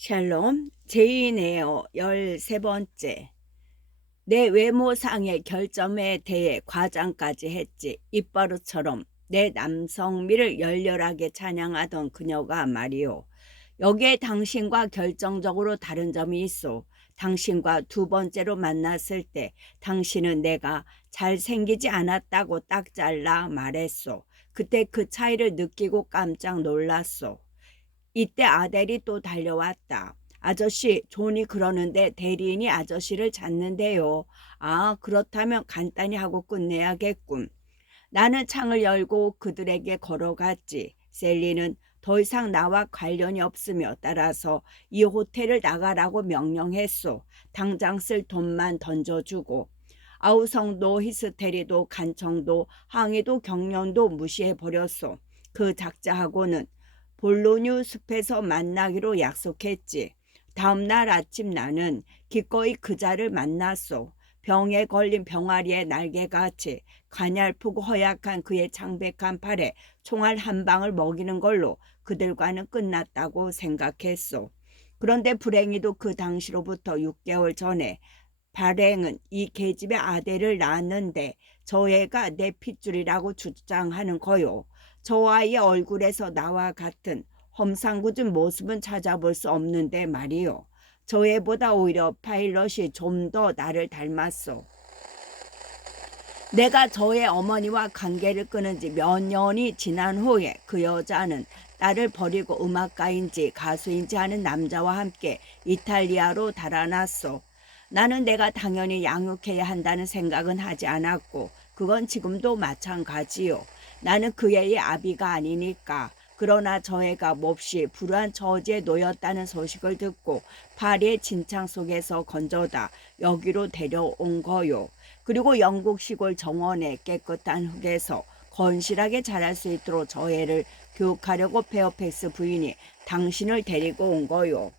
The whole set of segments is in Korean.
샬롬, 제인에어 13번째. 내 외모상의 결점에 대해 과장까지 했지. 입버릇처럼 내 남성미를 열렬하게 찬양하던 그녀가 말이오. 여기에 당신과 결정적으로 다른 점이 있어. 당신과 두 번째로 만났을 때 당신은 내가 잘생기지 않았다고 딱 잘라 말했소. 그때 그 차이를 느끼고 깜짝 놀랐소. 이때 아델이 또 달려왔다. 아저씨, 존이 그러는데 대리인이 아저씨를 찾는데요. 아, 그렇다면 간단히 하고 끝내야겠군. 나는 창을 열고 그들에게 걸어갔지. 셀리는 더 이상 나와 관련이 없으며 따라서 이 호텔을 나가라고 명령했소. 당장 쓸 돈만 던져주고. 아우성도 히스테리도 간청도 항의도 경련도 무시해버렸소. 그 작자하고는 볼로뉴 숲에서 만나기로 약속했지. 다음 날 아침 나는 기꺼이 그자를 만났소. 병에 걸린 병아리의 날개같이 가냘프고 허약한 그의 창백한 팔에 총알 한 방을 먹이는 걸로 그들과는 끝났다고 생각했소. 그런데 불행히도 그 당시로부터 6개월 전에 발행은 이 계집의 아들을 낳았는데 저 애가 내 핏줄이라고 주장하는 거요. 저 아이의 얼굴에서 나와 같은 험상궂은 모습은 찾아볼 수 없는데 말이요. 저 애보다 오히려 파일럿이 좀 더 나를 닮았어. 내가 저의 어머니와 관계를 끊은 지 몇 년이 지난 후에 그 여자는 나를 버리고 음악가인지 가수인지 하는 남자와 함께 이탈리아로 달아났어. 나는 내가 당연히 양육해야 한다는 생각은 하지 않았고 그건 지금도 마찬가지요. 나는 그 애의 아비가 아니니까. 그러나 저 애가 몹시 불우한 처지에 놓였다는 소식을 듣고 파리의 진창 속에서 건져다 여기로 데려온 거요. 그리고 영국 시골 정원의 깨끗한 흙에서 건실하게 자랄 수 있도록 저 애를 교육하려고 페어팩스 부인이 당신을 데리고 온 거요.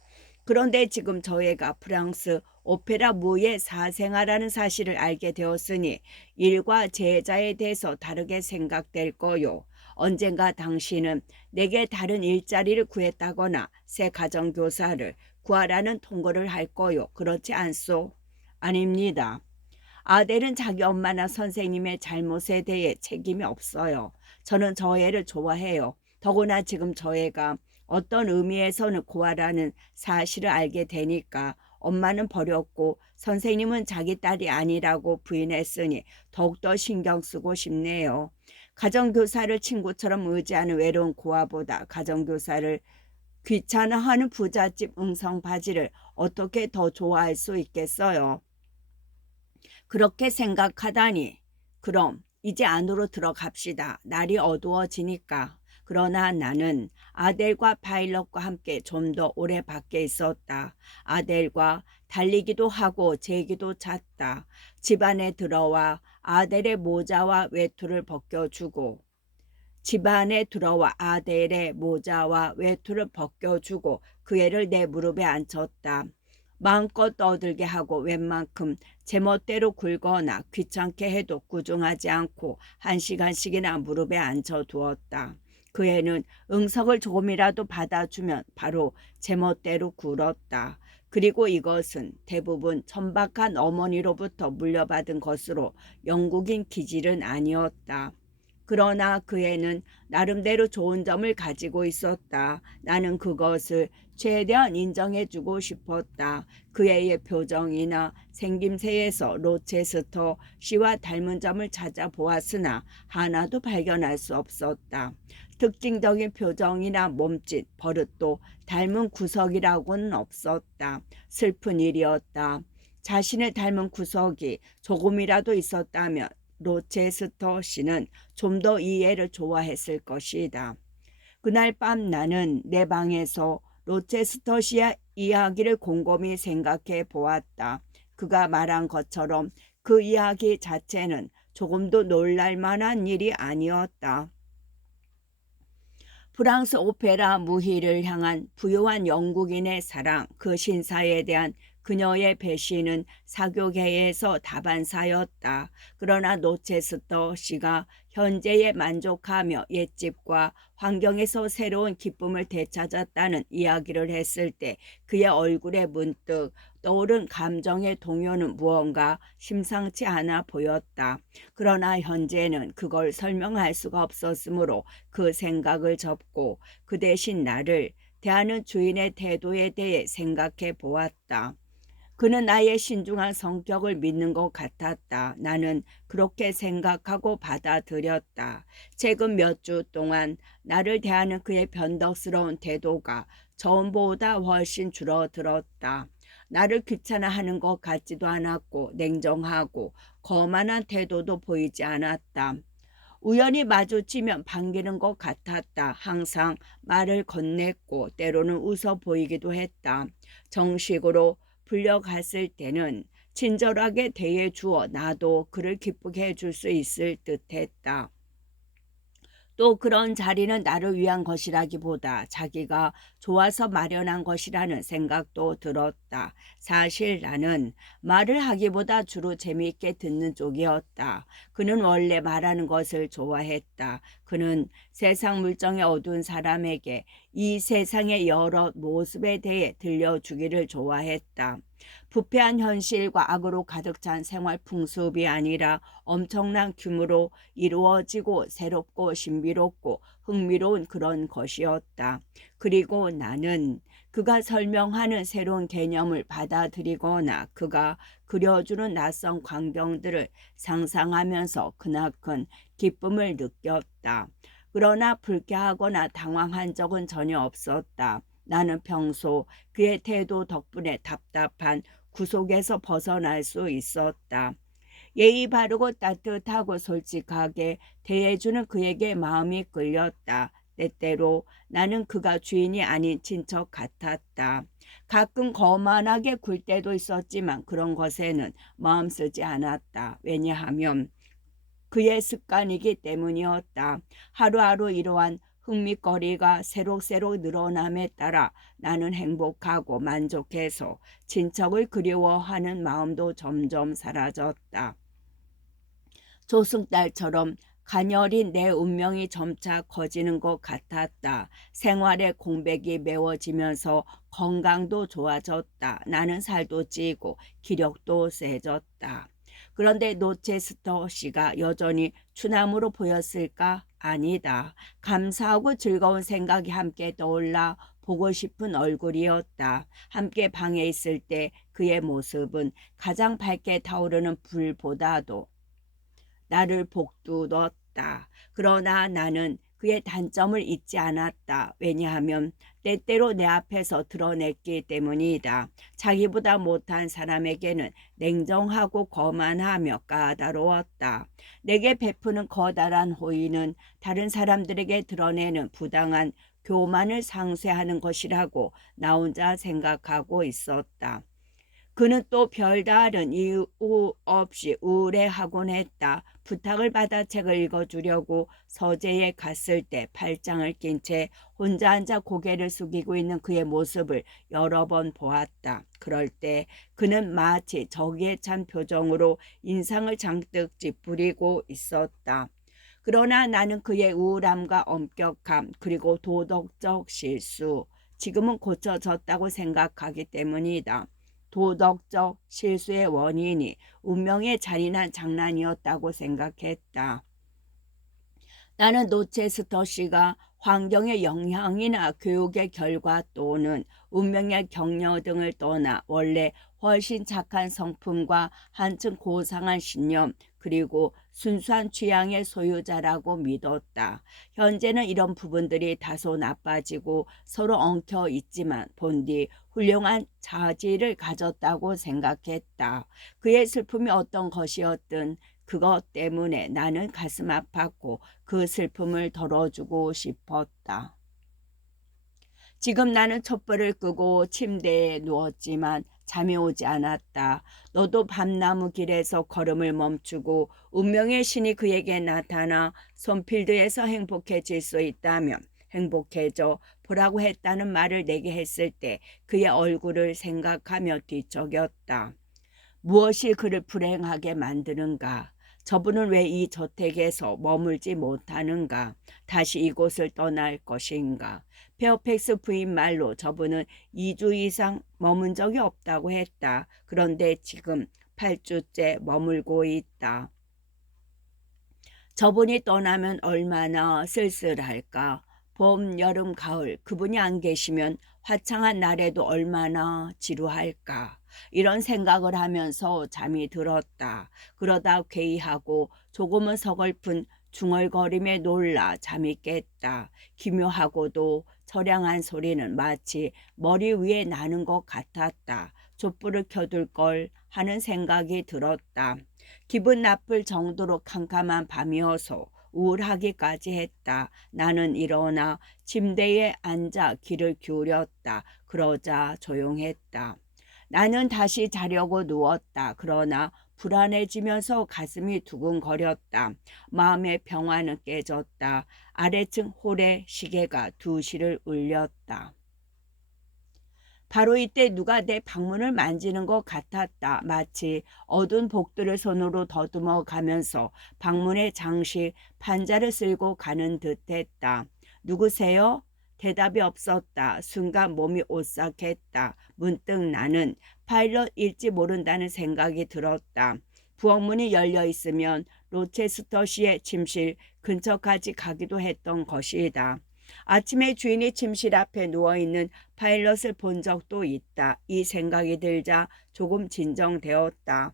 그런데 지금 저 애가 프랑스 오페라 무의 사생아라는 사실을 알게 되었으니 일과 제자에 대해서 다르게 생각될 거요. 언젠가 당신은 내게 다른 일자리를 구했다거나 새 가정교사를 구하라는 통보를 할 거요. 그렇지 않소? 아닙니다. 아델은 자기 엄마나 선생님의 잘못에 대해 책임이 없어요. 저는 저 애를 좋아해요. 더구나 지금 저 애가 어떤 의미에서는 고아라는 사실을 알게 되니까 엄마는 버렸고 선생님은 자기 딸이 아니라고 부인했으니 더욱더 신경 쓰고 싶네요. 가정교사를 친구처럼 의지하는 외로운 고아보다 가정교사를 귀찮아하는 부잣집 응성바지를 어떻게 더 좋아할 수 있겠어요? 그렇게 생각하다니. 그럼 이제 안으로 들어갑시다. 날이 어두워지니까. 그러나 나는 아델과 파일럿과 함께 좀 더 오래 밖에 있었다. 아델과 달리기도 하고 제기도 찼다. 집안에 들어와 아델의 모자와 외투를 벗겨주고 아델의 모자와 외투를 벗겨주고 그 애를 내 무릎에 앉혔다. 마음껏 떠들게 하고 웬만큼 제멋대로 굴거나 귀찮게 해도 꾸중하지 않고 1시간씩이나 무릎에 앉혀두었다. 그 애는 응석을 조금이라도 받아주면 바로 제멋대로 굴었다. 그리고 이것은 대부분 천박한 어머니로부터 물려받은 것으로 영국인 기질은 아니었다. 그러나 그 애는 나름대로 좋은 점을 가지고 있었다. 나는 그것을 최대한 인정해주고 싶었다. 그 애의 표정이나 생김새에서 로체스터 씨와 닮은 점을 찾아보았으나 하나도 발견할 수 없었다. 특징적인 표정이나 몸짓, 버릇도 닮은 구석이라고는 없었다. 슬픈 일이었다. 자신을 닮은 구석이 조금이라도 있었다면 로체스터 씨는 좀 더 이 애를 좋아했을 것이다. 그날 밤 나는 내 방에서 로체스터 씨의 이야기를 곰곰이 생각해 보았다. 그가 말한 것처럼 그 이야기 자체는 조금도 놀랄 만한 일이 아니었다. 프랑스 오페라 무희를 향한 부유한 영국인의 사랑, 그 신사에 대한 그녀의 배신은 사교계에서 다반사였다. 그러나 노체스터 씨가 현재에 만족하며 옛집과 환경에서 새로운 기쁨을 되찾았다는 이야기를 했을 때 그의 얼굴에 문득 떠오른 감정의 동요는 무언가 심상치 않아 보였다. 그러나 현재는 그걸 설명할 수가 없었으므로 그 생각을 접고 그 대신 나를 대하는 주인의 태도에 대해 생각해 보았다. 그는 나의 신중한 성격을 믿는 것 같았다. 나는 그렇게 생각하고 받아들였다. 최근 몇 주 동안 나를 대하는 그의 변덕스러운 태도가 전보다 훨씬 줄어들었다. 나를 귀찮아하는 것 같지도 않았고 냉정하고 거만한 태도도 보이지 않았다. 우연히 마주치면 반기는 것 같았다. 항상 말을 건넸고 때로는 웃어 보이기도 했다. 정식으로 불려갔을 때는 친절하게 대해 주어 나도 그를 기쁘게 해줄 수 있을 듯했다. 또 그런 자리는 나를 위한 것이라기보다 자기가 좋아서 마련한 것이라는 생각도 들었다. 사실 나는 말을 하기보다 주로 재미있게 듣는 쪽이었다. 그는 원래 말하는 것을 좋아했다. 그는 세상 물정의 어두운 사람에게 이 세상의 여러 모습에 대해 들려주기를 좋아했다. 부패한 현실과 악으로 가득 찬 생활 풍습이 아니라 엄청난 규모로 이루어지고 새롭고 신비롭고 흥미로운 그런 것이었다. 그리고 나는 그가 설명하는 새로운 개념을 받아들이거나 그가 그려주는 낯선 광경들을 상상하면서 크나큰 기쁨을 느꼈다. 그러나 불쾌하거나 당황한 적은 전혀 없었다. 나는 평소 그의 태도 덕분에 답답한 구속에서 벗어날 수 있었다. 예의 바르고 따뜻하고 솔직하게 대해주는 그에게 마음이 끌렸다. 때때로 나는 그가 주인이 아닌 친척 같았다. 가끔 거만하게 굴 때도 있었지만 그런 것에는 마음 쓰지 않았다. 왜냐하면 그의 습관이기 때문이었다. 하루하루 이러한 흥미거리가 새록새록 늘어남에 따라 나는 행복하고 만족해서 친척을 그리워하는 마음도 점점 사라졌다. 조승달처럼 가녀린 내 운명이 점차 커지는 것 같았다. 생활의 공백이 메워지면서 건강도 좋아졌다. 나는 살도 찌고 기력도 세졌다. 그런데 노체스터 씨가 여전히 추남으로 보였을까? 아니다. 감사하고 즐거운 생각이 함께 떠올라 보고 싶은 얼굴이었다. 함께 방에 있을 때 그의 모습은 가장 밝게 타오르는 불보다도 나를 복두었다. 그러나 나는 그의 단점을 잊지 않았다. 왜냐하면 때때로 내 앞에서 드러냈기 때문이다. 자기보다 못한 사람에게는 냉정하고 거만하며 까다로웠다. 내게 베푸는 커다란 호의는 다른 사람들에게 드러내는 부당한 교만을 상쇄하는 것이라고 나 혼자 생각하고 있었다. 그는 또 별다른 이유 없이 우울해하곤 했다. 부탁을 받아 책을 읽어주려고 서재에 갔을 때 팔짱을 낀 채 혼자 앉아 고개를 숙이고 있는 그의 모습을 여러 번 보았다. 그럴 때 그는 마치 저기에 찬 표정으로 인상을 잔뜩 찌푸리고 있었다. 그러나 나는 그의 우울함과 엄격함 그리고 도덕적 실수, 지금은 고쳐졌다고 생각하기 때문이다. 도덕적 실수의 원인이 운명의 잔인한 장난이었다고 생각했다. 나는 노체스터 씨가 환경의 영향이나 교육의 결과 또는 운명의 격려 등을 떠나 원래 훨씬 착한 성품과 한층 고상한 신념 그리고 순수한 취향의 소유자라고 믿었다. 현재는 이런 부분들이 다소 나빠지고 서로 엉켜 있지만 본디 훌륭한 자질을 가졌다고 생각했다. 그의 슬픔이 어떤 것이었든 그것 때문에 나는 가슴 아팠고 그 슬픔을 덜어주고 싶었다. 지금 나는 촛불을 끄고 침대에 누웠지만 잠이 오지 않았다. 너도 밤나무 길에서 걸음을 멈추고 운명의 신이 그에게 나타나 손필드에서 행복해질 수 있다면 행복해져 보라고 했다는 말을 내게 했을 때 그의 얼굴을 생각하며 뒤척였다. 무엇이 그를 불행하게 만드는가? 저분은 왜 이 저택에서 머물지 못하는가? 다시 이곳을 떠날 것인가? 페어팩스 부인 말로 저분은 2주 이상 머문 적이 없다고 했다. 그런데 지금 8주째 머물고 있다. 저분이 떠나면 얼마나 쓸쓸할까? 봄, 여름, 가을 그분이 안 계시면 화창한 날에도 얼마나 지루할까? 이런 생각을 하면서 잠이 들었다. 그러다 괴이하고 조금은 서글픈 중얼거림에 놀라 잠이 깼다. 기묘하고도 처량한 소리는 마치 머리 위에 나는 것 같았다. 촛불을 켜둘 걸 하는 생각이 들었다. 기분 나쁠 정도로 캄캄한 밤이어서 우울하기까지 했다. 나는 일어나 침대에 앉아 귀를 기울였다. 그러자 조용했다. 나는 다시 자려고 누웠다. 그러나 불안해지면서 가슴이 두근거렸다. 마음의 평화는 깨졌다. 아래층 홀의 시계가 2시를 울렸다. 바로 이때 누가 내 방문을 만지는 것 같았다. 마치 어두운 복도를 손으로 더듬어 가면서 방문의 장식 판자를 쓸고 가는 듯했다. 누구세요? 대답이 없었다. 순간 몸이 오싹했다. 문득 나는 파일럿일지 모른다는 생각이 들었다. 부엌문이 열려 있으면 로체스터시의 침실 근처까지 가기도 했던 것이다. 아침에 주인이 침실 앞에 누워있는 파일럿을 본 적도 있다. 이 생각이 들자 조금 진정되었다.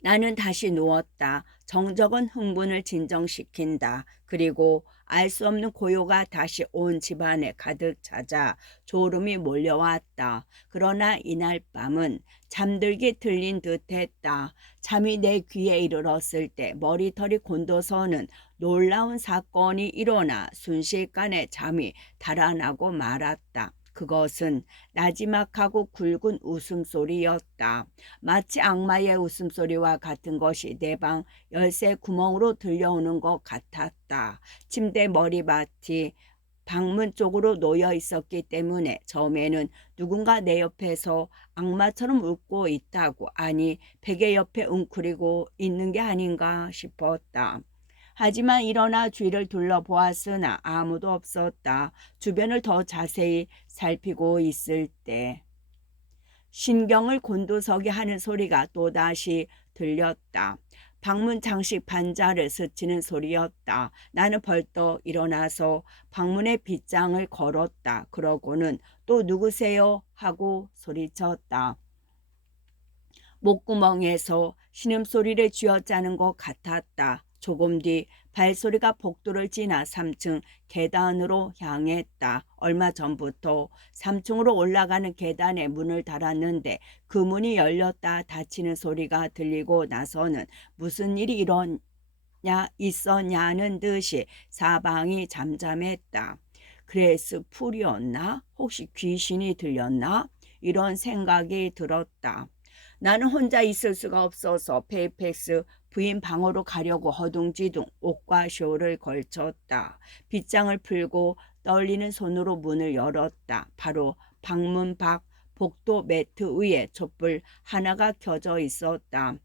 나는 다시 누웠다. 정적은 흥분을 진정시킨다. 그리고 알 수 없는 고요가 다시 온 집안에 가득 찾아 졸음이 몰려왔다. 그러나 이날 밤은 잠들기 틀린 듯했다. 잠이 내 귀에 이르렀을 때 머리털이 곤도서는 놀라운 사건이 일어나 순식간에 잠이 달아나고 말았다. 그것은 나지막하고 굵은 웃음소리였다. 마치 악마의 웃음소리와 같은 것이 내 방 열쇠 구멍으로 들려오는 것 같았다. 침대 머리맡이 방문 쪽으로 놓여 있었기 때문에 처음에는 누군가 내 옆에서 악마처럼 웃고 있다고, 아니 베개 옆에 웅크리고 있는 게 아닌가 싶었다. 하지만 일어나 주위를 둘러보았으나 아무도 없었다. 주변을 더 자세히 살피고 있을 때 신경을 곤두서게 하는 소리가 또다시 들렸다. 방문 장식 판자를 스치는 소리였다. 나는 벌떡 일어나서 방문에 빗장을 걸었다. 그러고는 또 누구세요? 하고 소리쳤다. 목구멍에서 신음소리를 쥐어짜는 것 같았다. 조금 뒤 발소리가 복도를 지나 3층 계단으로 향했다. 얼마 전부터 3층으로 올라가는 계단에 문을 달았는데 그 문이 열렸다 닫히는 소리가 들리고 나서는 무슨 일이 있었냐는 듯이 사방이 잠잠했다. 그레스 풀이었나? 혹시 귀신이 들렸나? 이런 생각이 들었다. 나는 혼자 있을 수가 없어서 페이펙스 부인 방으로 가려고 허둥지둥 옷과 쇼를 걸쳤다. 빗장을 풀고 떨리는 손으로 문을 열었다. 바로 방문 밖 복도 매트 위에 촛불 하나가 켜져 있었다.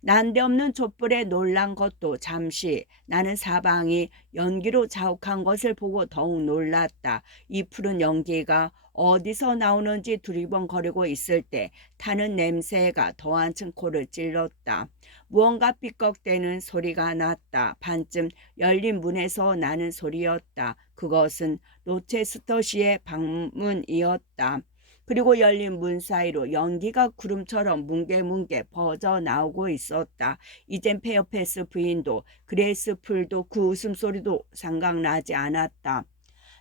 난데없는 촛불에 놀란 것도 잠시, 나는 사방이 연기로 자욱한 것을 보고 더욱 놀랐다. 이 푸른 연기가 어디서 나오는지 두리번거리고 있을 때 타는 냄새가 더 한층 코를 찔렀다. 무언가 삐걱대는 소리가 났다. 반쯤 열린 문에서 나는 소리였다. 그것은 로체스터시의 방문이었다. 그리고 열린 문 사이로 연기가 구름처럼 뭉게뭉게 퍼져 나오고 있었다. 이젠 페어패스 부인도 그레이스 풀도 그 웃음소리도 생각나지 않았다.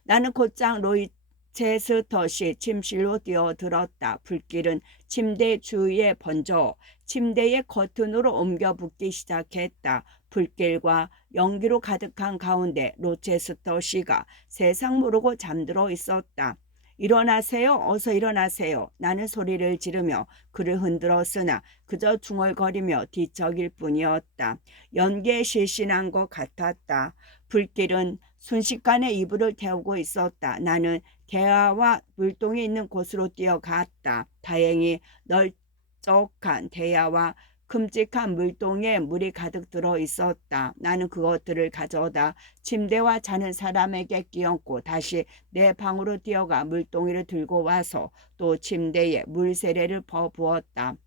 나는 곧장 로이체스터시 침실로 뛰어들었다. 불길은 침대 주위에 번져 침대의 커튼으로 옮겨 붙기 시작했다. 불길과 연기로 가득한 가운데 로체스터시가 세상 모르고 잠들어 있었다. 일어나세요. 어서 일어나세요. 나는 소리를 지르며 그를 흔들었으나 그저 중얼거리며 뒤척일 뿐이었다. 연기에 실신한 것 같았다. 불길은 순식간에 이불을 태우고 있었다. 나는 대야와 물동이 있는 곳으로 뛰어갔다. 다행히 널쩍한 대야와 큼직한 물동이에 물이 가득 들어 있었다. 나는 그것들을 가져다 침대와 자는 사람에게 끼얹고 다시 내 방으로 뛰어가 물동이를 들고 와서 또 침대에 물세례를 퍼부었다.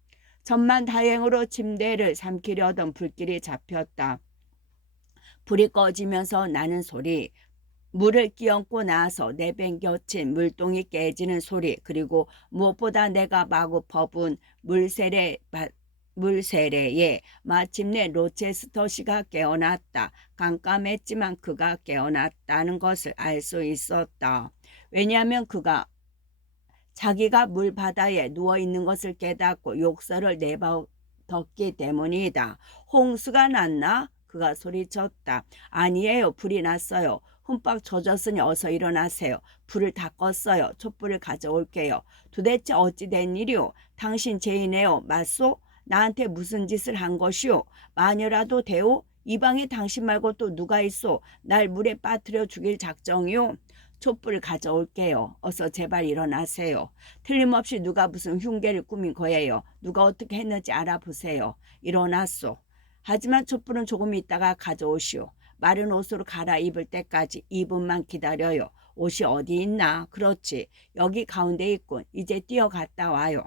천만다행으로 침대를 삼키려던 불길이 잡혔다. 불이 꺼지면서 나는 소리, 물을 끼얹고 나서 내팽겨친 물동이 깨지는 소리, 그리고 무엇보다 내가 마구 퍼부은 물세례에 마침내 로체스터 씨가 깨어났다. 깜깜했지만 그가 깨어났다는 것을 알 수 있었다. 왜냐하면 그가 자기가 물바다에 누워있는 것을 깨닫고 욕설을 내뱉었기 때문이다. 홍수가 났나? 그가 소리쳤다. 아니에요. 불이 났어요. 흠뻑 젖었으니 어서 일어나세요. 불을 다 껐어요. 촛불을 가져올게요. 도대체 어찌 된 일이오? 당신 죄인이에요. 맞소? 나한테 무슨 짓을 한 것이오? 마녀라도 되오? 이 방에 당신 말고 또 누가 있소? 날 물에 빠뜨려 죽일 작정이오? 촛불을 가져올게요. 어서 제발 일어나세요. 틀림없이 누가 무슨 흉계를 꾸민 거예요. 누가 어떻게 했는지 알아보세요. 일어났소. 하지만 촛불은 조금 있다가 가져오시오. 마른 옷으로 갈아입을 때까지 2분만 기다려요. 옷이 어디 있나? 그렇지. 여기 가운데 있군. 이제 뛰어갔다 와요.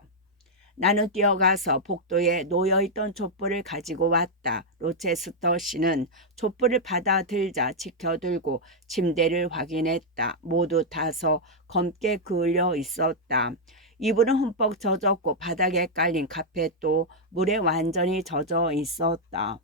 나는 뛰어가서 복도에 놓여있던 촛불을 가지고 왔다. 로체스터 씨는 촛불을 받아들자 지켜들고 침대를 확인했다. 모두 타서 검게 그을려 있었다. 이불은 흠뻑 젖었고 바닥에 깔린 카펫도 물에 완전히 젖어 있었다.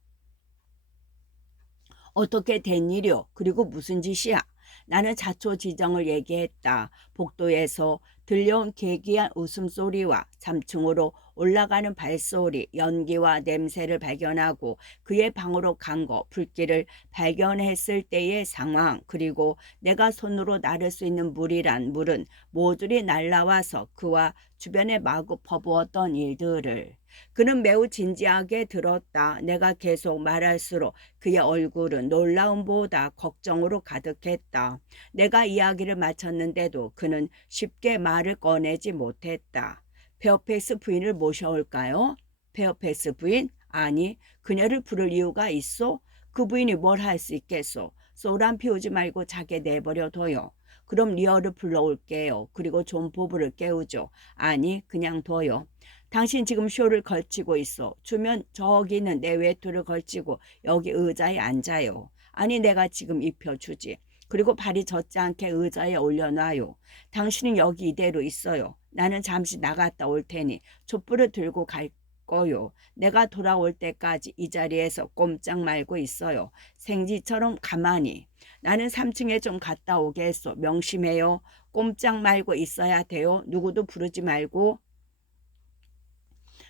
어떻게 된 일이오? 그리고 무슨 짓이야? 나는 자초지정을 얘기했다. 복도에서 들려온 괴기한 웃음소리와 3층으로 올라가는 발소리, 연기와 냄새를 발견하고 그의 방으로 간 거, 불길을 발견했을 때의 상황, 그리고 내가 손으로 나를 수 있는 물은 모조리 날라와서 그와 주변에 마구 퍼부었던 일들을. 그는 매우 진지하게 들었다. 내가 계속 말할수록 그의 얼굴은 놀라움보다 걱정으로 가득했다. 내가 이야기를 마쳤는데도 그는 쉽게 말을 꺼내지 못했다. 페어팩스 부인을 모셔올까요? 페어팩스 부인? 아니, 그녀를 부를 이유가 있어? 그 부인이 뭘 할 수 있겠소? 소란 피우지 말고 자게 내버려 둬요. 그럼 리어를 불러올게요. 그리고 존 보브를 깨우죠. 아니, 그냥 둬요. 당신 지금 쇼를 걸치고 있어. 주면 저기 있는 내 외투를 걸치고 여기 의자에 앉아요. 아니, 내가 지금 입혀주지. 그리고 발이 젖지 않게 의자에 올려놔요. 당신은 여기 이대로 있어요. 나는 잠시 나갔다 올 테니 촛불을 들고 갈 거요. 내가 돌아올 때까지 이 자리에서 꼼짝 말고 있어요. 생지처럼 가만히. 나는 3층에 좀 갔다 오겠소. 명심해요. 꼼짝 말고 있어야 돼요. 누구도 부르지 말고.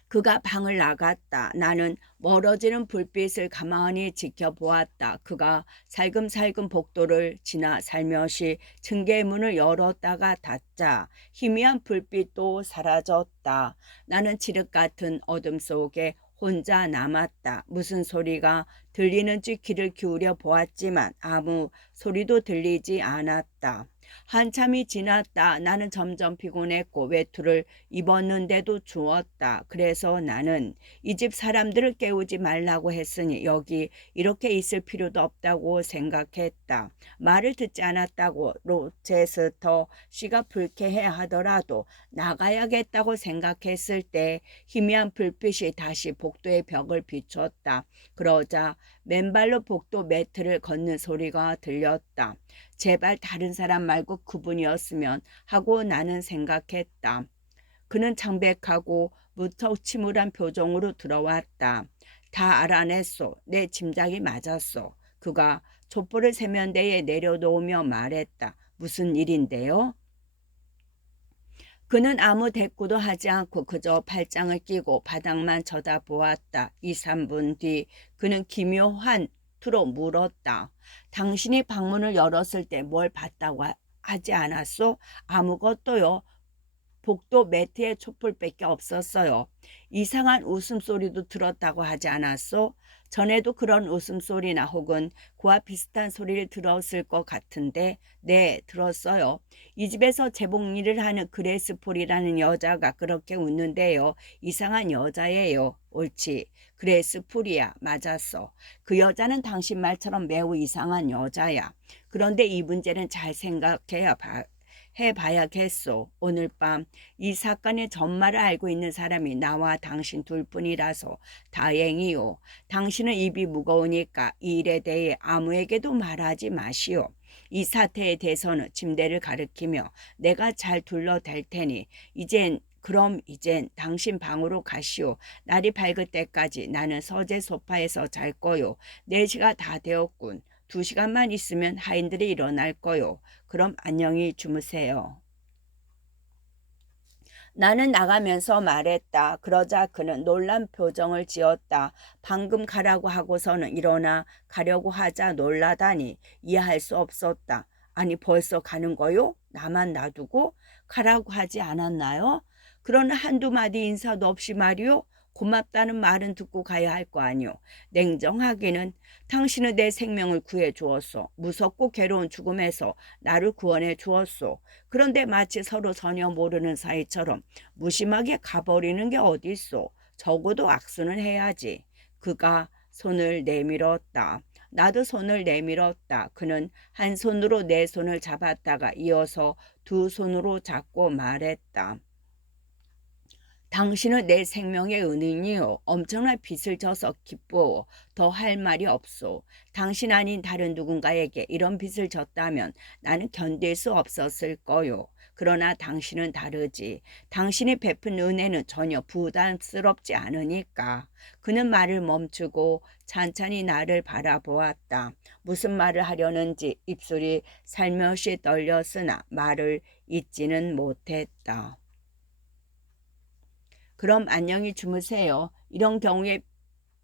그가 방을 나갔다. 나는 멀어지는 불빛을 가만히 지켜보았다. 그가 살금살금 복도를 지나 살며시 층계 문을 열었다가 닫자 희미한 불빛도 사라졌다. 나는 칠흑 같은 어둠 속에 혼자 남았다. 무슨 소리가 들리는지 귀를 기울여 보았지만 아무 소리도 들리지 않았다. 한참이 지났다. 나는 점점 피곤했고 외투를 입었는데도 추웠다. 그래서 나는 이 집 사람들을 깨우지 말라고 했으니 여기 이렇게 있을 필요도 없다고 생각했다. 말을 듣지 않았다고 로체스터 씨가 불쾌해 하더라도 나가야겠다고 생각했을 때 희미한 불빛이 다시 복도의 벽을 비췄다. 그러자 맨발로 복도 매트를 걷는 소리가 들렸다. 제발 다른 사람 말고 그분이었으면 하고 나는 생각했다. 그는 창백하고 무척 침울한 표정으로 들어왔다. 다 알아냈소. 내 짐작이 맞았소. 그가 촛불을 세면대에 내려놓으며 말했다. 무슨 일인데요? 그는 아무 대꾸도 하지 않고 그저 팔짱을 끼고 바닥만 쳐다보았다. 2, 3분 뒤 그는 기묘한 투로 물었다. 당신이 방문을 열었을 때 뭘 봤다고 하지 않았소? 아무것도요. 복도 매트에 촛불밖에 없었어요. 이상한 웃음소리도 들었다고 하지 않았소? 전에도 그런 웃음소리나 혹은 그와 비슷한 소리를 들었을 것 같은데. 네, 들었어요. 이 집에서 재봉일을 하는 그레스 폴이라는 여자가 그렇게 웃는데요. 이상한 여자예요. 옳지. 그레스 폴이야. 맞았어. 그 여자는 당신 말처럼 매우 이상한 여자야. 그런데 이 문제는 잘 해봐야겠소. 오늘 밤 이 사건의 전말을 알고 있는 사람이 나와 당신 둘뿐이라서 다행이요. 당신은 입이 무거우니까 이 일에 대해 아무에게도 말하지 마시오. 이 사태에 대해서는 침대를 가리키며 내가 잘 둘러댈 테니 그럼 이젠 당신 방으로 가시오. 날이 밝을 때까지 나는 서재 소파에서 잘 거요. 4시가 다 되었군. 2시간만 있으면 하인들이 일어날 거요. 그럼 안녕히 주무세요. 나는 나가면서 말했다. 그러자 그는 놀란 표정을 지었다. 방금 가라고 하고서는 일어나 가려고 하자 놀라다니 이해할 수 없었다. 아니 벌써 가는 거요? 나만 놔두고? 가라고 하지 않았나요? 그러나 한두 마디 인사도 없이 말이요? 고맙다는 말은 듣고 가야 할 거 아니오. 냉정하기는 당신은 내 생명을 구해 주었소. 무섭고 괴로운 죽음에서 나를 구원해 주었소. 그런데 마치 서로 전혀 모르는 사이처럼 무심하게 가버리는 게 어딨소. 적어도 악수는 해야지. 그가 손을 내밀었다. 나도 손을 내밀었다. 그는 한 손으로 내 손을 잡았다가 이어서 두 손으로 잡고 말했다. 당신은 내 생명의 은인이요. 엄청난 빚을 져서 기뻐. 더 할 말이 없소. 당신 아닌 다른 누군가에게 이런 빚을 졌다면 나는 견딜 수 없었을 거요. 그러나 당신은 다르지. 당신이 베푼 은혜는 전혀 부담스럽지 않으니까. 그는 말을 멈추고 찬찬히 나를 바라보았다. 무슨 말을 하려는지 입술이 살며시 떨렸으나 말을 잇지는 못했다. 그럼 안녕히 주무세요. 이런 경우에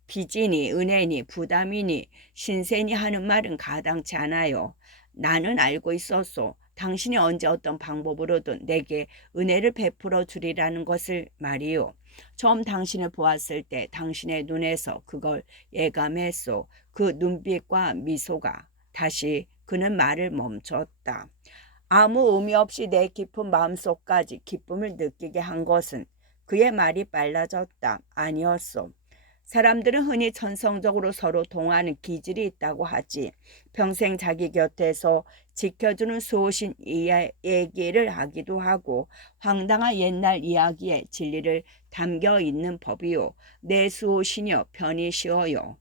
빚이니 은혜니 부담이니 신세니 하는 말은 가당치 않아요. 나는 알고 있었소. 당신이 언제 어떤 방법으로든 내게 은혜를 베풀어 주리라는 것을 말이요. 처음 당신을 보았을 때 당신의 눈에서 그걸 예감했소. 그 눈빛과 미소가. 다시 그는 말을 멈췄다. 아무 의미 없이 내 깊은 마음속까지 기쁨을 느끼게 한 것은 그의 말이 빨라졌다. 아니었소. 사람들은 흔히 천성적으로 서로 동하는 기질이 있다고 하지. 평생 자기 곁에서 지켜주는 수호신 얘기를 하기도 하고 황당한 옛날 이야기에 진리를 담겨 있는 법이요. 내 수호신이여 편히 쉬어요.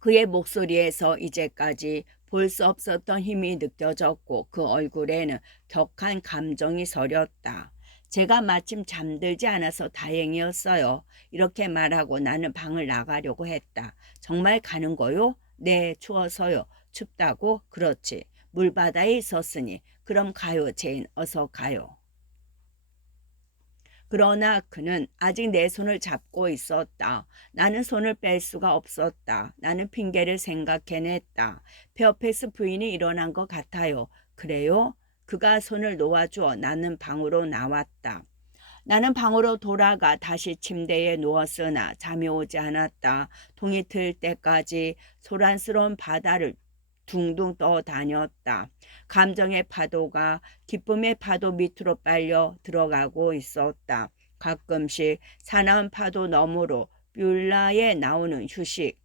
그의 목소리에서 이제까지 볼 수 없었던 힘이 느껴졌고 그 얼굴에는 격한 감정이 서렸다. 제가 마침 잠들지 않아서 다행이었어요. 이렇게 말하고 나는 방을 나가려고 했다. 정말 가는 거요? 네, 추워서요. 춥다고? 그렇지. 물바다에 있었으니. 그럼 가요, 제인. 어서 가요. 그러나 그는 아직 내 손을 잡고 있었다. 나는 손을 뺄 수가 없었다. 나는 핑계를 생각해냈다. 페어팩스 부인이 일어난 것 같아요. 그래요? 그가 손을 놓아주어 나는 방으로 나왔다. 나는 방으로 돌아가 다시 침대에 누웠으나 잠이 오지 않았다. 동이 틀 때까지 소란스러운 바다를 둥둥 떠다녔다. 감정의 파도가 기쁨의 파도 밑으로 빨려 들어가고 있었다. 가끔씩 사나운 파도 너머로 뷸라에 나오는 휴식,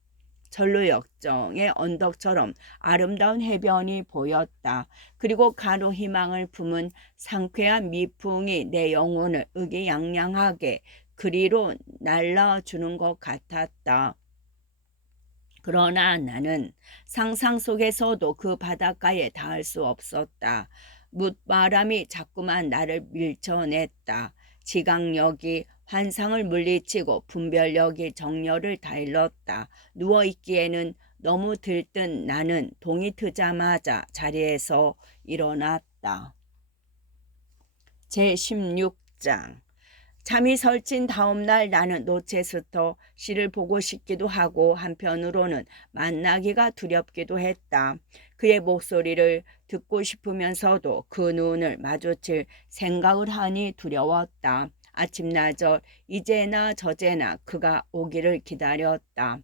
전로역정의 언덕처럼 아름다운 해변이 보였다. 그리고 간혹 희망을 품은 상쾌한 미풍이 내 영혼을 의기양양하게 그리로 날라주는 것 같았다. 그러나 나는 상상 속에서도 그 바닷가에 닿을 수 없었다. 뭇바람이 자꾸만 나를 밀쳐냈다. 지각력이 환상을 물리치고 분별력이 정열을 다일렀다. 누워있기에는 너무 들뜬 나는 동이 트자마자 자리에서 일어났다. 제16장 잠이 설친 다음 날 나는 로체스터 씨를 보고 싶기도 하고 한편으로는 만나기가 두렵기도 했다. 그의 목소리를 듣고 싶으면서도 그 눈을 마주칠 생각을 하니 두려웠다. 아침나절 이제나 저제나 그가 오기를 기다렸다.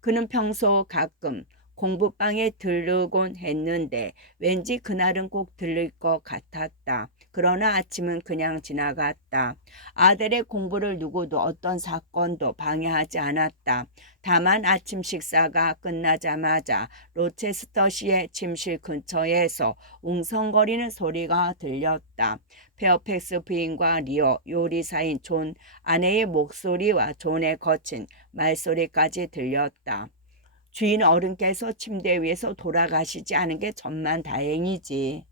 그는 평소 가끔 공부방에 들르곤 했는데 왠지 그날은 꼭 들를 것 같았다. 그러나 아침은 그냥 지나갔다. 아들의 공부를 누구도 어떤 사건도 방해하지 않았다. 다만 아침 식사가 끝나자마자 로체스터시의 침실 근처에서 웅성거리는 소리가 들렸다. 페어팩스 부인과 리어 요리사인 존 아내의 목소리와 존의 거친 말소리까지 들렸다. 주인 어른께서 침대 위에서 돌아가시지 않은 게 천만 다행이지.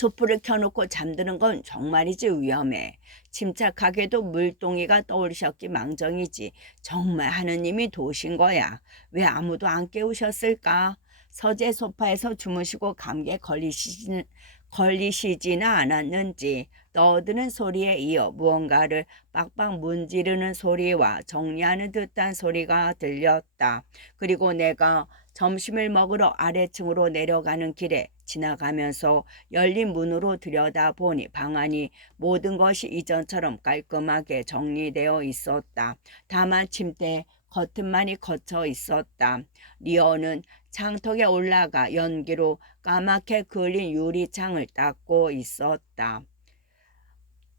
촛불을 켜놓고 잠드는 건 정말이지 위험해. 침착하게도 물동이가 떠오르셨기 망정이지. 정말 하느님이 도우신 거야. 왜 아무도 안 깨우셨을까? 서재 소파에서 주무시고 감기에 걸리시지나 않았는지 떠드는 소리에 이어 무언가를 빡빡 문지르는 소리와 정리하는 듯한 소리가 들렸다. 그리고 내가 점심을 먹으러 아래층으로 내려가는 길에 지나가면서 열린 문으로 들여다보니 방 안이 모든 것이 이전처럼 깔끔하게 정리되어 있었다. 다만 침대 커튼만이 걷혀 있었다. 리어는 창턱에 올라가 연기로 까맣게 그을린 유리창을 닦고 있었다.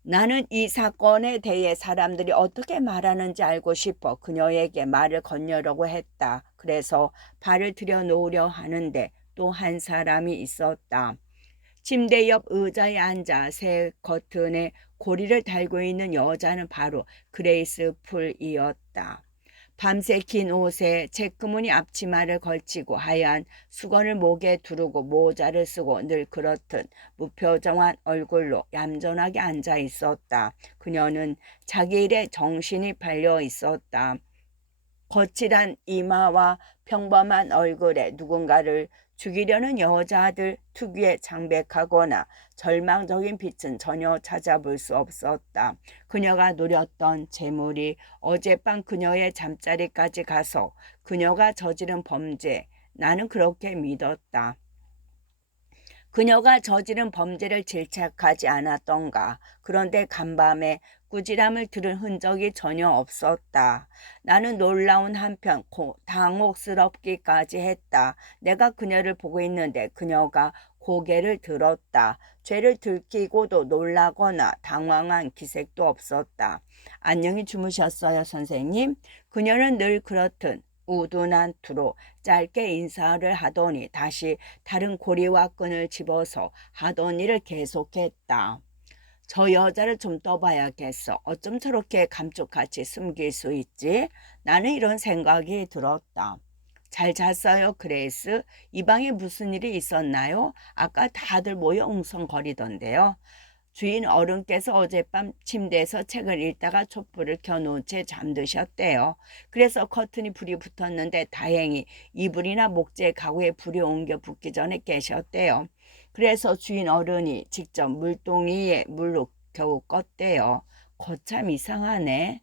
나는 이 사건에 대해 사람들이 어떻게 말하는지 알고 싶어 그녀에게 말을 건네려고 했다. 그래서 발을 들여놓으려 하는데 또 한 사람이 있었다. 침대 옆 의자에 앉아 새 커튼에 고리를 달고 있는 여자는 바로 그레이스 풀이었다. 밤새 긴 옷에 체크무늬 앞치마를 걸치고 하얀 수건을 목에 두르고 모자를 쓰고 늘 그렇듯 무표정한 얼굴로 얌전하게 앉아 있었다. 그녀는 자기 일에 정신이 팔려 있었다. 거칠한 이마와 평범한 얼굴에 누군가를 죽이려는 여자들 특유의 창백하거나 절망적인 빛은 전혀 찾아볼 수 없었다. 그녀가 노렸던 재물이 어젯밤 그녀의 잠자리까지 가서 그녀가 저지른 범죄, 나는 그렇게 믿었다. 그녀가 저지른 범죄를 질책하지 않았던가. 그런데 간밤에 꾸지람을 들은 흔적이 전혀 없었다. 나는 놀라운 한편 당혹스럽기까지 했다. 내가 그녀를 보고 있는데 그녀가 고개를 들었다. 죄를 들키고도 놀라거나 당황한 기색도 없었다. 안녕히 주무셨어요, 선생님? 그녀는 늘 그렇듯 우둔한 투로 짧게 인사를 하더니 다시 다른 고리와 끈을 집어서 하던 일을 계속했다. 저 여자를 좀 떠봐야겠어. 어쩜 저렇게 감쪽같이 숨길 수 있지? 나는 이런 생각이 들었다. 잘 잤어요, 그레이스? 이 방에 무슨 일이 있었나요? 아까 다들 모여 웅성거리던데요. 주인 어른께서 어젯밤 침대에서 책을 읽다가 촛불을 켜놓은 채 잠드셨대요. 그래서 커튼이 불이 붙었는데 다행히 이불이나 목재 가구에 불이 옮겨 붙기 전에 깨셨대요. 그래서 주인 어른이 직접 물동이에 물로 겨우 껐대요. 거참 이상하네.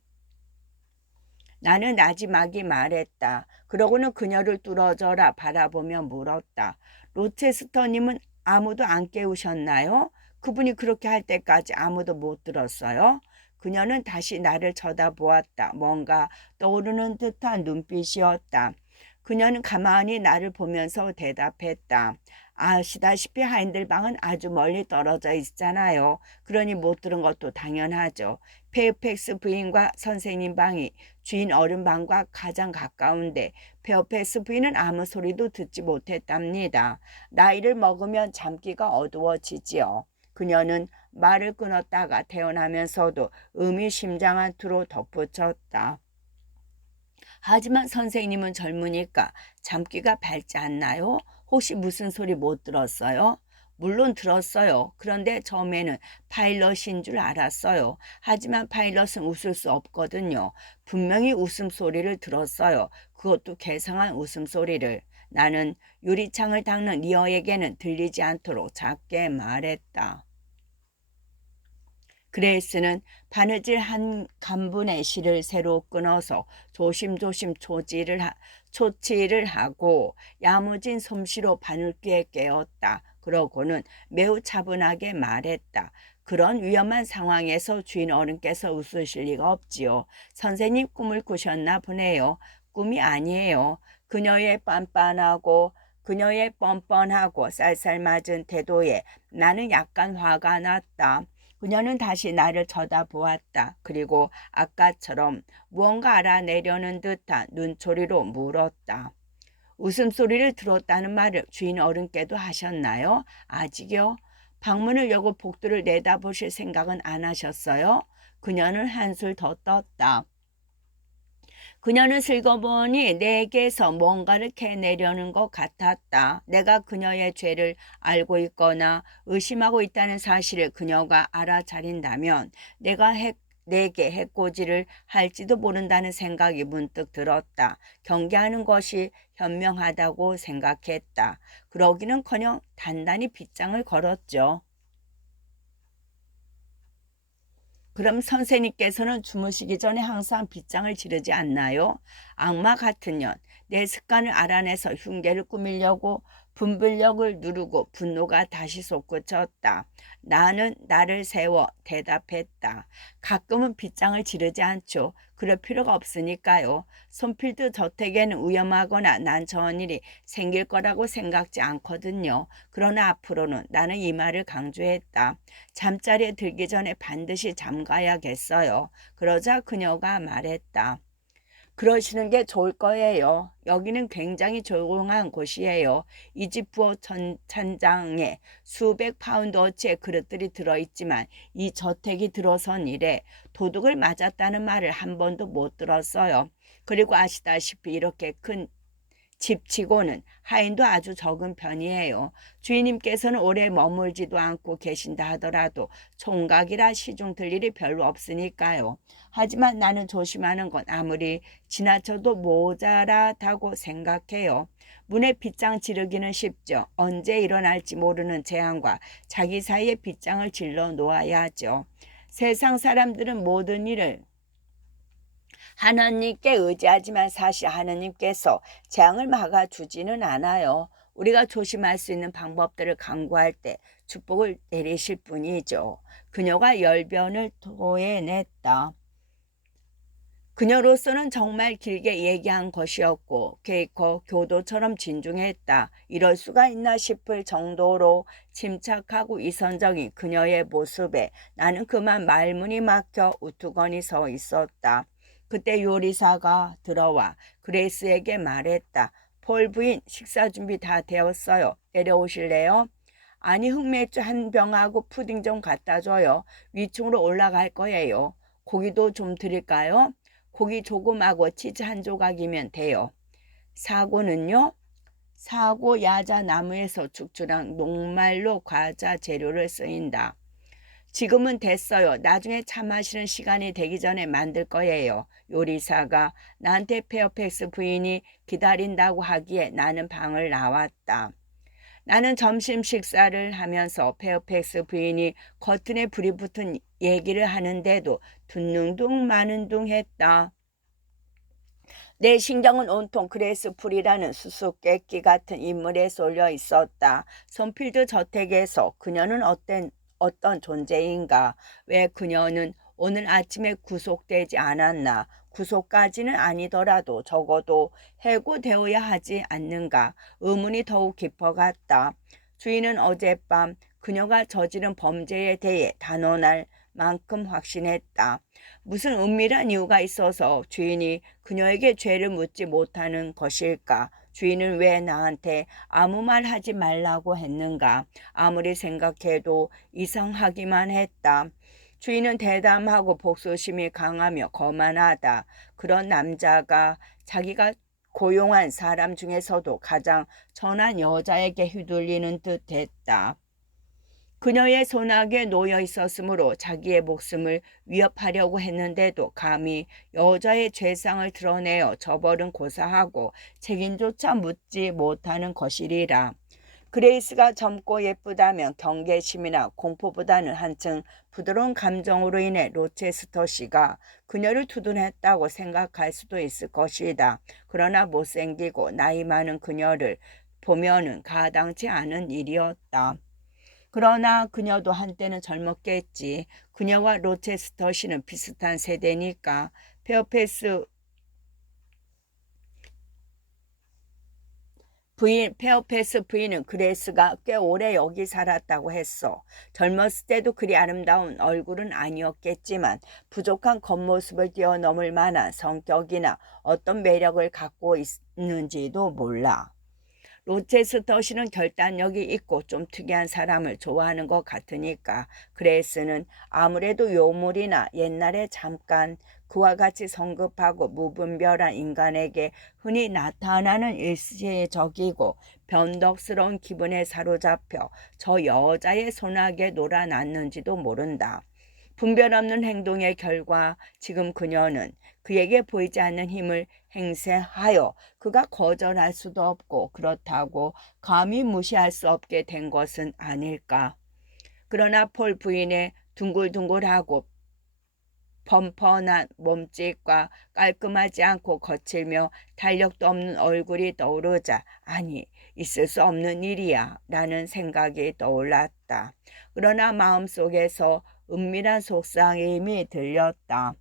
나는 나지막이 말했다. 그러고는 그녀를 뚫어져라 바라보며 물었다. 로체스터님은 아무도 안 깨우셨나요? 그분이 그렇게 할 때까지 아무도 못 들었어요? 그녀는 다시 나를 쳐다보았다. 뭔가 떠오르는 듯한 눈빛이었다. 그녀는 가만히 나를 보면서 대답했다. 아시다시피 하인들방은 아주 멀리 떨어져 있잖아요. 그러니 못 들은 것도 당연하죠. 페어팩스 부인과 선생님 방이 주인 어른 방과 가장 가까운데 페어팩스 부인은 아무 소리도 듣지 못했답니다. 나이를 먹으면 잠기가 어두워지지요. 그녀는 말을 끊었다가 태어나면서도 의미심장한 투로 덧붙였다. 하지만 선생님은 젊으니까 잠기가 밝지 않나요? 혹시 무슨 소리 못 들었어요? 물론 들었어요. 그런데 처음에는 파일럿인 줄 알았어요. 하지만 파일럿은 웃을 수 없거든요. 분명히 웃음소리를 들었어요. 그것도 괴상한 웃음소리를. 나는 유리창을 닦는 리어에게는 들리지 않도록 작게 말했다. 그레이스는 바느질 한 간분의 실을 새로 끊어서 조심조심 초치를 하고 야무진 솜씨로 바늘귀에 꿰었다. 그러고는 매우 차분하게 말했다. 그런 위험한 상황에서 주인 어른께서 웃으실 리가 없지요. 선생님 꿈을 꾸셨나 보네요. 꿈이 아니에요. 그녀의 뻔뻔하고 쌀쌀맞은 태도에 나는 약간 화가 났다. 그녀는 다시 나를 쳐다보았다. 그리고 아까처럼 무언가 알아내려는 듯한 눈초리로 물었다. 웃음소리를 들었다는 말을 주인 어른께도 하셨나요? 아직요? 방문을 열고 복도를 내다보실 생각은 안 하셨어요? 그녀는 한술 더 떴다. 그녀는 슬그머니 내게서 뭔가를 캐내려는 것 같았다. 내가 그녀의 죄를 알고 있거나 의심하고 있다는 사실을 그녀가 알아차린다면 내게 해코지를 할지도 모른다는 생각이 문득 들었다. 경계하는 것이 현명하다고 생각했다. 그러기는커녕 단단히 빗장을 걸었죠. 그럼 선생님께서는 주무시기 전에 항상 빗장을 지르지 않나요? 악마 같은 년, 내 습관을 알아내서 흉계를 꾸미려고 분별력을 누르고 분노가 다시 솟구쳤다. 나는 나를 세워 대답했다. 가끔은 빗장을 지르지 않죠. 그럴 필요가 없으니까요. 손필드 저택에는 위험하거나 난처한 일이 생길 거라고 생각지 않거든요. 그러나 앞으로는 나는 이 말을 강조했다. 잠자리에 들기 전에 반드시 잠가야겠어요. 그러자 그녀가 말했다. 그러시는 게 좋을 거예요. 여기는 굉장히 조용한 곳이에요. 이 집 부엌 찬장에 수백 파운드어치의 그릇들이 들어있지만 이 저택이 들어선 이래 도둑을 맞았다는 말을 한 번도 못 들었어요. 그리고 아시다시피 이렇게 큰 집치고는 하인도 아주 적은 편이에요. 주인님께서는 오래 머물지도 않고 계신다 하더라도 총각이라 시중 들 일이 별로 없으니까요. 하지만 나는 조심하는 건 아무리 지나쳐도 모자라다고 생각해요. 문에 빗장 지르기는 쉽죠. 언제 일어날지 모르는 재앙과 자기 사이에 빗장을 질러 놓아야죠. 세상 사람들은 모든 일을 하나님께 의지하지만 사실 하나님께서 재앙을 막아주지는 않아요. 우리가 조심할 수 있는 방법들을 강구할 때 축복을 내리실 뿐이죠. 그녀가 열변을 토해냈다. 그녀로서는 정말 길게 얘기한 것이었고 케이커 교도처럼 진중했다. 이럴 수가 있나 싶을 정도로 침착하고 이선적인 그녀의 모습에 나는 그만 말문이 막혀 우두커니 서 있었다. 그때 요리사가 들어와 그레이스에게 말했다. 폴 부인, 식사 준비 다 되었어요. 내려오실래요? 아니, 흑맥주 한 병하고 푸딩 좀 갖다 줘요. 위층으로 올라갈 거예요. 고기도 좀 드릴까요? 고기 조금하고 치즈 한 조각이면 돼요. 사고는요? 사고 야자 나무에서 축출한 녹말로 과자 재료를 쓰인다. 지금은 됐어요. 나중에 차 마시는 시간이 되기 전에 만들 거예요. 요리사가 나한테 페어팩스 부인이 기다린다고 하기에 나는 방을 나왔다. 나는 점심 식사를 하면서 페어팩스 부인이 커튼에 불이 붙은 얘기를 하는데도 듣는둥 마는둥 했다. 내 신경은 온통 그레이스 풀이라는 수수께끼 같은 인물에 쏠려 있었다. 선필드 저택에서 그녀는 어떤 존재인가? 왜 그녀는 오늘 아침에 구속되지 않았나? 구속까지는 아니더라도 적어도 해고되어야 하지 않는가? 의문이 더욱 깊어갔다. 주인은 어젯밤 그녀가 저지른 범죄에 대해 단언할 만큼 확신했다. 무슨 은밀한 이유가 있어서 주인이 그녀에게 죄를 묻지 못하는 것일까? 주인은 왜 나한테 아무 말 하지 말라고 했는가? 아무리 생각해도 이상하기만 했다. 주인은 대담하고 복수심이 강하며 거만하다. 그런 남자가 자기가 고용한 사람 중에서도 가장 선한 여자에게 휘둘리는 듯 했다. 그녀의 손아귀에 놓여 있었으므로 자기의 목숨을 위협하려고 했는데도 감히 여자의 죄상을 드러내어 저버른 고사하고 책임조차 묻지 못하는 것이리라. 그레이스가 젊고 예쁘다면 경계심이나 공포보다는 한층 부드러운 감정으로 인해 로체스터 씨가 그녀를 두둔했다고 생각할 수도 있을 것이다. 그러나 못생기고 나이 많은 그녀를 보면은 가당치 않은 일이었다. 그러나 그녀도 한때는 젊었겠지. 그녀와 로체스터 씨는 비슷한 세대니까. 페어패스 부인은 그레이스가 꽤 오래 여기 살았다고 했어. 젊었을 때도 그리 아름다운 얼굴은 아니었겠지만 부족한 겉모습을 뛰어넘을 만한 성격이나 어떤 매력을 갖고 있는지도 몰라. 로체스터 씨는 결단력이 있고 좀 특이한 사람을 좋아하는 것 같으니까 그레이스는 아무래도 요물이나 옛날에 잠깐 그와 같이 성급하고 무분별한 인간에게 흔히 나타나는 일시적이고 변덕스러운 기분에 사로잡혀 저 여자의 손아귀에 놀아났는지도 모른다. 분별 없는 행동의 결과 지금 그녀는 그에게 보이지 않는 힘을 행세하여 그가 거절할 수도 없고 그렇다고 감히 무시할 수 없게 된 것은 아닐까. 그러나 폴 부인의 둥글둥글하고 펀펀한 몸짓과 깔끔하지 않고 거칠며 탄력도 없는 얼굴이 떠오르자 아니 있을 수 없는 일이야 라는 생각이 떠올랐다. 그러나 마음속에서 은밀한 속상임이 들렸다.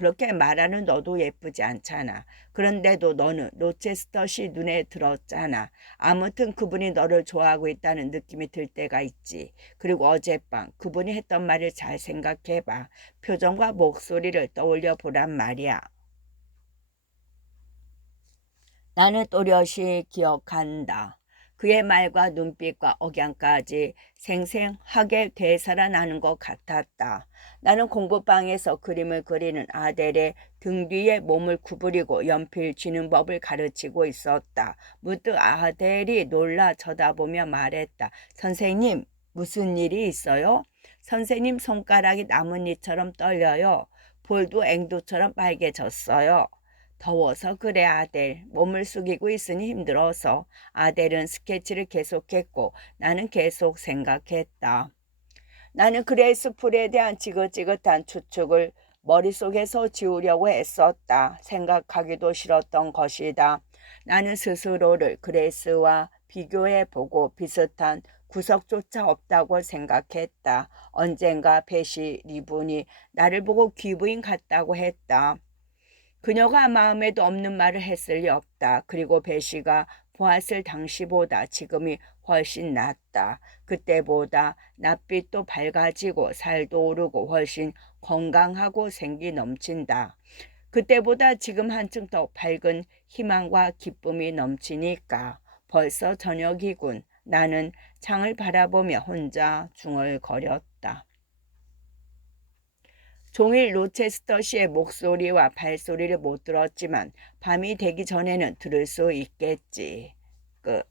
그렇게 말하는 너도 예쁘지 않잖아. 그런데도 너는 로체스터 씨 눈에 들었잖아. 아무튼 그분이 너를 좋아하고 있다는 느낌이 들 때가 있지. 그리고 어젯밤 그분이 했던 말을 잘 생각해봐. 표정과 목소리를 떠올려 보란 말이야. 나는 또렷이 기억한다. 그의 말과 눈빛과 억양까지 생생하게 되살아나는 것 같았다. 나는 공부방에서 그림을 그리는 아델의 등 뒤에 몸을 구부리고 연필 쥐는 법을 가르치고 있었다. 문득 아델이 놀라 쳐다보며 말했다. 선생님, 무슨 일이 있어요? 선생님 손가락이 나뭇잎처럼 떨려요. 볼도 앵두처럼 빨개졌어요. 더워서 그래 아델. 몸을 숙이고 있으니 힘들어서. 아델은 스케치를 계속했고 나는 계속 생각했다. 나는 그레이스 풀에 대한 지긋지긋한 추측을 머릿속에서 지우려고 애썼다. 생각하기도 싫었던 것이다. 나는 스스로를 그레이스와 비교해보고 비슷한 구석조차 없다고 생각했다. 언젠가 배시 리분이 나를 보고 귀부인 같다고 했다. 그녀가 마음에도 없는 말을 했을 리 없다. 그리고 배시가 보았을 당시보다 지금이 훨씬 낫다. 그때보다 낯빛도 밝아지고 살도 오르고 훨씬 건강하고 생기 넘친다. 그때보다 지금 한층 더 밝은 희망과 기쁨이 넘치니까. 벌써 저녁이군. 나는 창을 바라보며 혼자 중얼거렸다. 종일 로체스터 씨의 목소리와 발소리를 못 들었지만 밤이 되기 전에는 들을 수 있겠지. 끝.